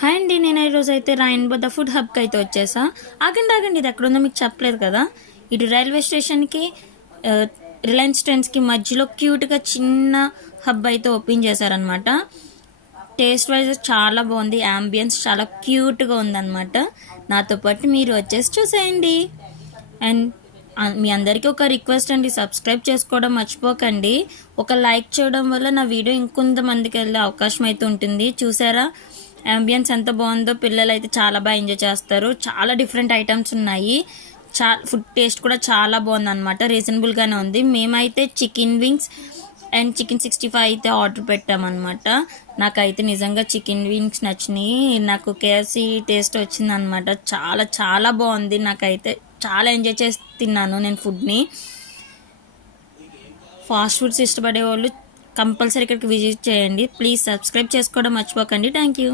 Hi అండి, నేను ఈరోజు అయితే రాయన్బో ద ఫుడ్ హబ్కి అయితే వచ్చేసా. ఆగండి, ఇది ఎక్కడ ఉందో మీకు చెప్పలేదు కదా. ఇటు రైల్వే స్టేషన్కి రిలయన్స్ ట్రెండ్స్కి మధ్యలో క్యూట్గా చిన్న హబ్ అయితే ఓపెన్ చేశారనమాట. టేస్ట్ వైజ్ చాలా బాగుంది, యాంబియన్స్ చాలా క్యూట్గా ఉందన్నమాట. నాతో పాటు మీరు వచ్చేసి చూసేయండి. అండ్ మీ అందరికీ ఒక రిక్వెస్ట్ అండి, సబ్స్క్రైబ్ చేసుకోవడం మర్చిపోకండి. ఒక లైక్ చేయడం వల్ల నా వీడియో ఇంకొంతమందికి వెళ్ళే అవకాశం అయితే ఉంటుంది. చూసారా అంబియన్స్ ఎంత బాగుందో, పిల్లలు అయితే చాలా బాగా ఎంజాయ్ చేస్తారు. చాలా డిఫరెంట్ ఐటమ్స్ ఉన్నాయి, ఫుడ్ టేస్ట్ కూడా చాలా బాగుందన్నమాట. రీజనబుల్గానే ఉంది. మేమైతే చికెన్ వింగ్స్ అండ్ చికెన్ 65 అయితే ఆర్డర్ పెట్టామన్నమాట. నాకైతే నిజంగా చికెన్ వింగ్స్ నచ్చినాయి. నాకు కేఎఫ్సీ టేస్ట్ వచ్చిందనమాట. చాలా చాలా బాగుంది. నాకైతే చాలా ఎంజాయ్ చేసి తిన్నాను నేను ఫుడ్ని. ఫాస్ట్ ఫుడ్స్ ఇష్టపడే వాళ్ళు కంపల్సరీ ఇక్కడికి విజిట్ చేయండి. ప్లీజ్ సబ్స్క్రైబ్ చేసుకోవడం మర్చిపోకండి. Thank you.